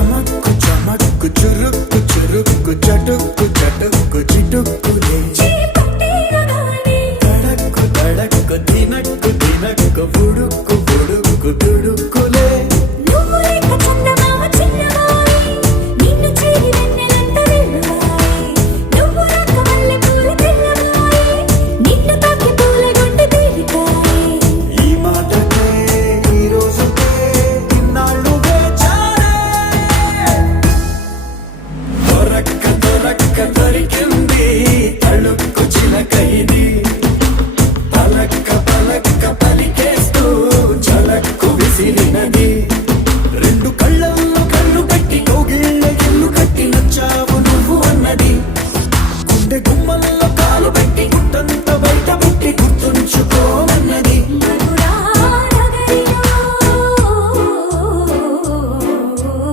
చమక్కు చమక్కు చురుక్కు చురుక్కు చటుక్కు చటుక్కు చిటుక్కులే తడక్కు తడక్కు తినక్కు తినక్కు బుడుక్కు బుడుక్కు దుడు